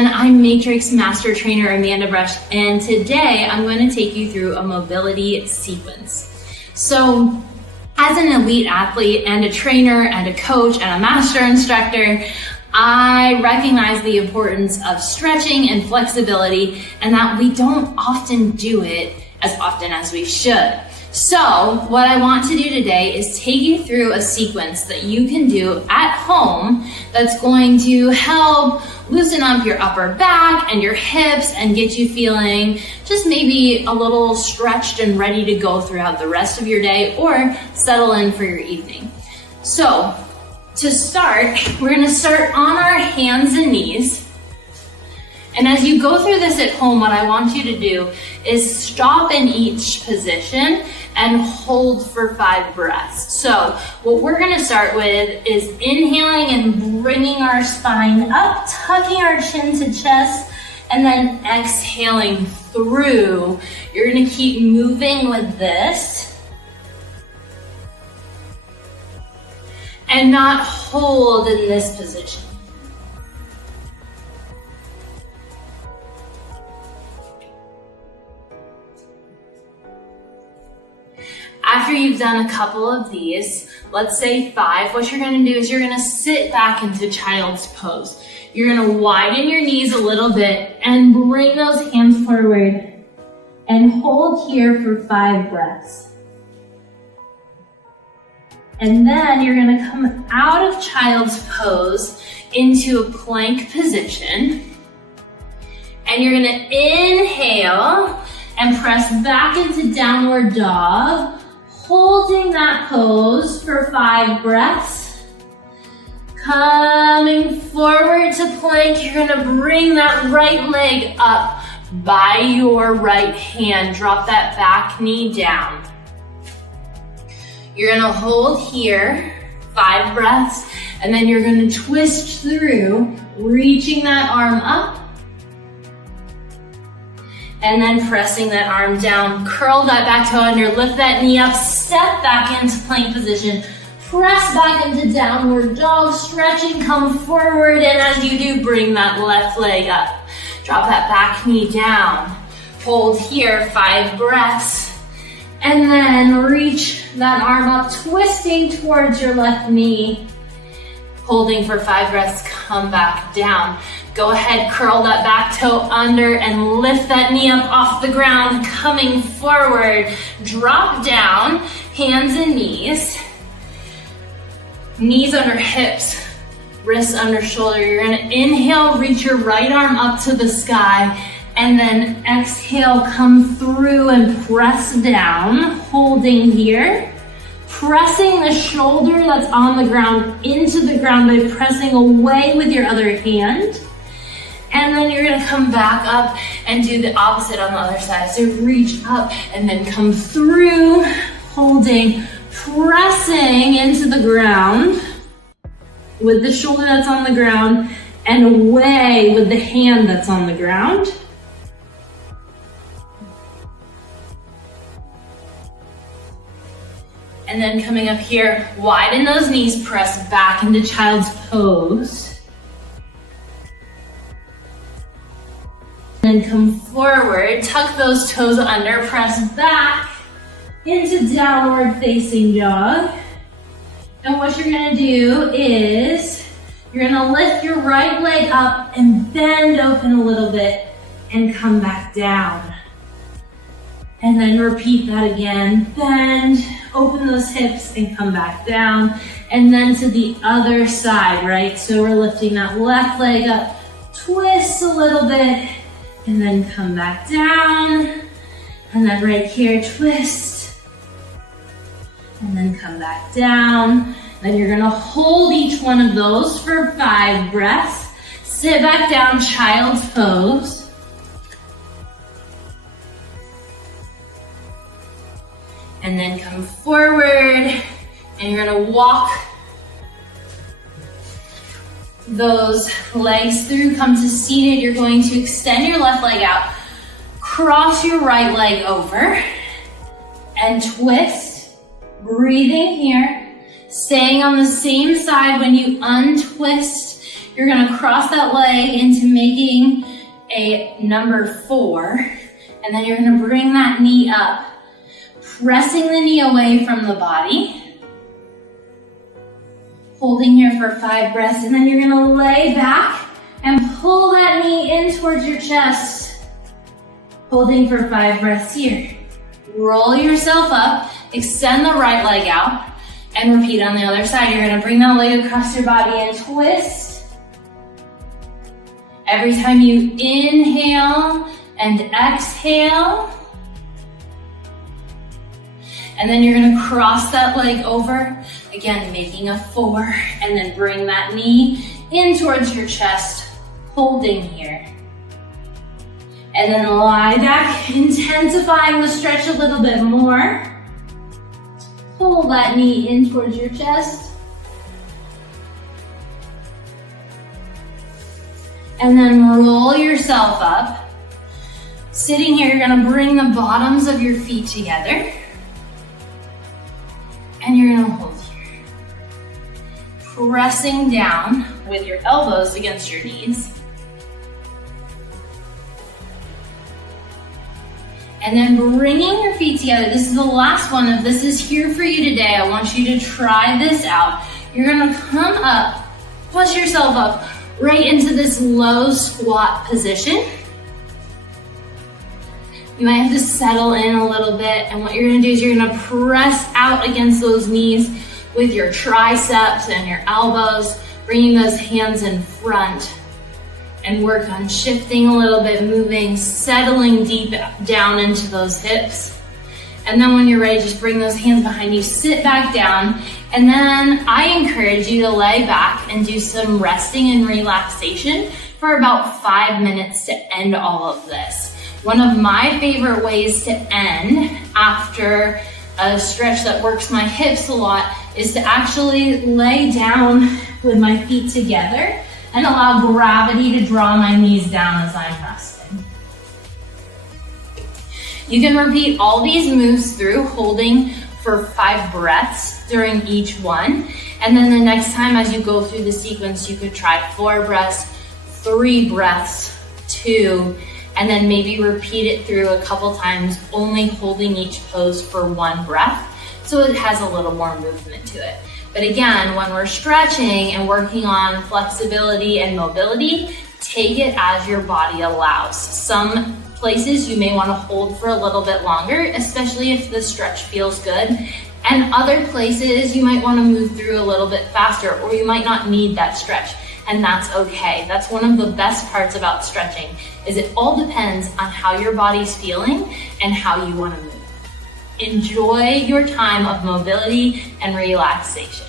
everyone, I'm Matrix Master Trainer Amanda Brush, and today I'm going to take you through a mobility sequence. So, as an elite athlete and a trainer and a coach and a master instructor, I recognize the importance of stretching and flexibility, and that we don't often do it as often as we should. So what I want to do today is take you through a sequence that you can do at home that's going to help loosen up your upper back and your hips and get you feeling just maybe a little stretched and ready to go throughout the rest of your day or settle in for your evening. So to start, we're going to start on our hands and knees. And as you go through this at home, what I want you to do is stop in each position and hold for 5 breaths. So what we're going to start with is inhaling and bringing our spine up, tucking our chin to chest, and then exhaling through. You're going to keep moving with this and not hold in this position. After you've done a couple of these, let's say 5, what you're going to do is you're going to sit back into child's pose. You're going to widen your knees a little bit and bring those hands forward and hold here for 5 breaths. And then you're going to come out of child's pose into a plank position. And you're going to inhale and press back into downward dog, holding that pose for 5 breaths. Coming forward to plank, you're gonna bring that right leg up by your right hand. Drop that back knee down. You're gonna hold here, 5 breaths, and then you're gonna twist through, reaching that arm up, and then pressing that arm down. Curl that back toe under, lift that knee up, step back into plank position, press back into downward dog, stretching, come forward, and as you do, bring that left leg up. Drop that back knee down. Hold here, 5 breaths, and then reach that arm up, twisting towards your left knee. Holding for 5 breaths, come back down. Go ahead, curl that back toe under and lift that knee up off the ground, coming forward. Drop down, hands and knees. Knees under hips, wrists under shoulder. You're gonna inhale, reach your right arm up to the sky, and then exhale, come through and press down, holding here. Pressing the shoulder that's on the ground into the ground by pressing away with your other hand. And then you're gonna come back up and do the opposite on the other side. So reach up and then come through, holding, pressing into the ground with the shoulder that's on the ground and away with the hand that's on the ground. And then coming up here, widen those knees, press back into child's pose. Then come forward, tuck those toes under, press back into downward facing dog. And what you're gonna do is, you're gonna lift your right leg up and bend open a little bit and come back down. And then repeat that again. Bend, open those hips and come back down. And then to the other side, right? So we're lifting that left leg up, twist a little bit, and then come back down. And then right here, twist. And then come back down. Then you're gonna hold each one of those for 5 breaths. Sit back down, child's pose. And then come forward, and you're gonna walk those legs through, come to seated. You're going to extend your left leg out, cross your right leg over, and twist, breathing here, staying on the same side. When you untwist, You're gonna cross that leg into making a number 4, and then you're gonna bring that knee up, pressing the knee away from the body, holding here for 5 breaths, and then you're gonna lay back and pull that knee in towards your chest, holding for 5 breaths here. Roll yourself up, extend the right leg out, and repeat on the other side. You're gonna bring that leg across your body and twist. Every time you inhale and exhale. And then you're gonna cross that leg over, again, making a 4, and then bring that knee in towards your chest, holding here. And then lie back, intensifying the stretch a little bit more. Pull that knee in towards your chest. And then roll yourself up. Sitting here, you're gonna bring the bottoms of your feet together. And you're gonna hold here. Pressing down with your elbows against your knees. And then bringing your feet together. This is the last one of this is here for you today. I want you to try this out. You're gonna come up, push yourself up right into this low squat position. You might have to settle in a little bit, and what you're gonna do is you're gonna press out against those knees with your triceps and your elbows, bringing those hands in front, and work on shifting a little bit, moving, settling deep down into those hips. And then when you're ready, just bring those hands behind you, sit back down, and then I encourage you to lay back and do some resting and relaxation for about 5 minutes to end all of this. One of my favorite ways to end after a stretch that works my hips a lot is to actually lay down with my feet together and allow gravity to draw my knees down as I'm resting. You can repeat all these moves through, holding for 5 breaths during each one. And then the next time as you go through the sequence, you could try 4 breaths, 3 breaths, 2, and then maybe repeat it through a couple times, only holding each pose for 1 breath, so it has a little more movement to it. But again, when we're stretching and working on flexibility and mobility, take it as your body allows. Some places you may want to hold for a little bit longer, especially if the stretch feels good. And other places you might want to move through a little bit faster, or you might not need that stretch. And that's okay. That's one of the best parts about stretching, is it all depends on how your body's feeling and how you want to move. Enjoy your time of mobility and relaxation.